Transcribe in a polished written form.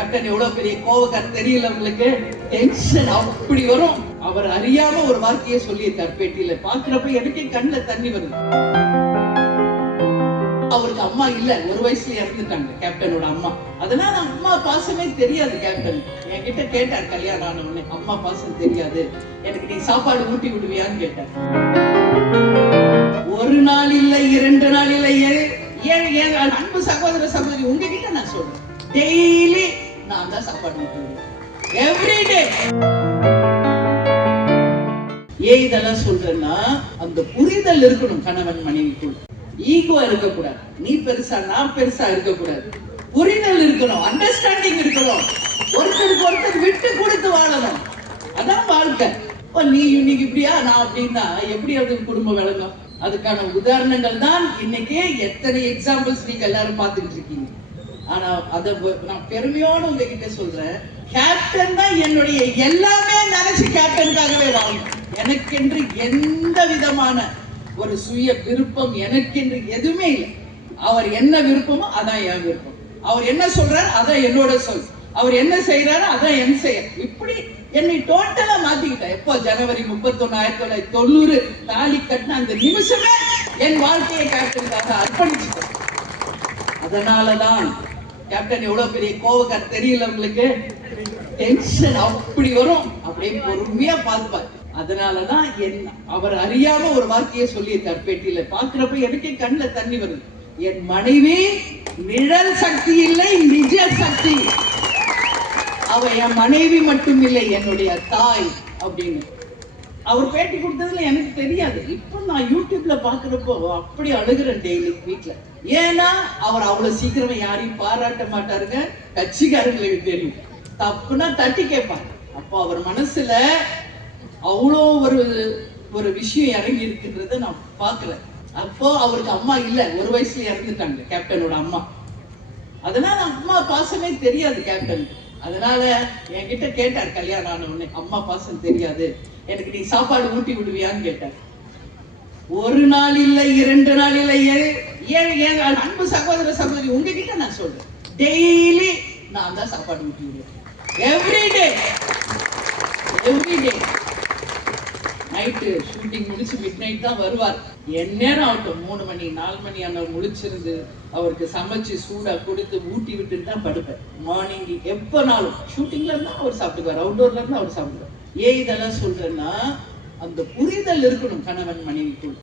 Captain எவ்வளவு பெரிய கோவக்கார தெரியல உங்களுக்கு, டென்ஷன் அப்படி வரும். அவர் அறியாம ஒரு வார்த்தையை சொல்லியிருக்கார் பேட்டியில, பாக்குறப்ப எனக்கே கண்ணுல தண்ணி வருது. அவருக்கு அம்மா இல்ல, ஒரு வயசுல இறந்துட்டாங்க கேப்டனோட அம்மா. அதனால அம்மா பாசமே தெரியாது கேப்டன். என்கிட்ட கேட்டார் கல்யாணம் ஆன உடனே, அம்மா பாசம் தெரியாது, எனக்கு நீ சாப்பாடு ஊட்டி விடுவியான்னு கேட்டார். ஒரு நாள் இல்ல, 2 நாள் இல்ல, ஏன் அன்பு சகோதர சகோதரி உங்ககிட்ட நான் சொல்றேன், டெய்லி நான் தான் சாப்பாடு ஊட்டி விடுவேன், எவ்ரிடே. ஏன் இதெல்லாம் சொல்றேன்னா, அந்த புரிதல் இருக்கணும் கணவன் மனைவிக்குள். ஈகோ இருக்கக்கூடாது, நீ பெருசா நான் பெருசா இருக்கக்கூடாது, புரிதல் இருக்கணும், அண்டர்ஸ்டாண்டிங் இருக்கணும், ஒருத்தருக்கு ஒருத்தர் விட்டு கொடுத்து வாழணும். அதான் வாழ்க்கை. நீ இன்னைக்கு இப்படியா நான் அப்படின்னா எப்படி அது குடும்பம் விளங்கும்? அதுக்கான உதாரணங்கள் தான் இன்னைக்கு எத்தனை எக்ஸாம்பிள்ஸ் நீங்க எல்லாரும் பார்த்துக்கிட்டு இருக்கீங்க. ஆனா அதை நான் பெருமையோடு உங்ககிட்ட சொல்றேன், கேப்டன் தான் என்னுடைய எல்லாமே நினைச்சு கேப்டனுக்காகவே வாழணும். எனக்கென்று எந்த விதமான ஒரு சுய விருப்பம் எனக்கென்று எதுவுமே இல்லை. அவர் என்ன விருப்பமோ அதான் என் விருப்பம், அவர் என்ன சொல்றாரு அதான் என்னோட சொல், அவர் என்ன செய்யறாரு அதான் என் செயல். இப்படி என்னை டோட்டலா மாத்திக்கிட்டேன். எப்போ ஜனவரி 31, 1990 தாலி கட்டின அந்த நிமிஷமே என் வாழ்க்கையை கேப்டனுக்காக அர்ப்பணிச்சுட்டேன். அதனாலதான் கேப்டன் எவ்வளவு பெரிய கோவக்கார தெரியல உங்களுக்கு, டென்ஷன் அப்படி வரும், அப்படியே பொறுமையா பார்ப்பார். அதனாலதான் அவர் அறியாம ஒரு வார்த்தையை சொல்லியிருக்கார் பேட்டியில, பாக்குறப்ப எனக்கே கண்ணுல தண்ணி வருது. என் மனைவி நிழல் சக்தி இல்லை, நிஜ சக்தி. அவ என் மனைவி மட்டும் இல்லை, என்னுடைய தாய் அப்படின்னு அவர் பேட்டி கொடுத்ததுல எனக்கு தெரியாது. இப்ப நான் யூடியூப்ல பாக்குறப்போ அப்படி அழுகிறேன் டெய்லி வீட்டுல. ஏன்னா அவர் அவ்வளவு சீக்கிரமா யாரையும் பாராட்ட மாட்டாருங்க, கட்சிக்காரங்களுக்கு தெரியும், தப்புனா தட்டி கேட்பாங்க. அப்போ அவர் மனசுல அவ்வளோ ஒரு விஷயம் இறங்கி இருக்குன்றத நான் பார்க்கல. அப்போ அவருக்கு அம்மா இல்ல, ஒரு வயசுல இறந்துட்டாங்க கேப்டனோட அம்மா. அதனால அம்மா பாசமே தெரியாது கேப்டன். அதனால என்கிட்ட கேட்டார் கல்யாணம் ஆன உடனே, அம்மா பாசம் தெரியாது, எனக்கு நீ சாப்பாடு ஊட்டி விடுவியான்னு கேட்டார். ஒரு நாள் இல்ல, 2 நாள் இல்ல, ஏன் அன்பு சகோதர சகோதரி உங்ககிட்ட நான் சொல்றேன், டெய்லி நான் தான் சாப்பாடு ஊட்டி விடுவேன், எவ்ரிடே. நைட்டு ஷூட்டிங் முடிச்சு மிட் நைட் தான் வருவார். என் நேரம் ஆகட்டும், 3 மணி 4 மணி ஆன முடிச்சிருந்து அவருக்கு சமைச்சு சூடா கொடுத்து ஊட்டி விட்டுட்டு தான் படுப்பேன். மார்னிங் எப்பனாலும் ஷூட்டிங்ல இருந்தா அவர் சாப்பிட்டுக்குவார், அவுட்டோர்ல இருந்தா அவர் சாப்பிடுவார். ஏன் இதெல்லாம் சொல்றேன்னா, அந்த புரிதல் இருக்கணும் கணவன் மனைவிக்குள்.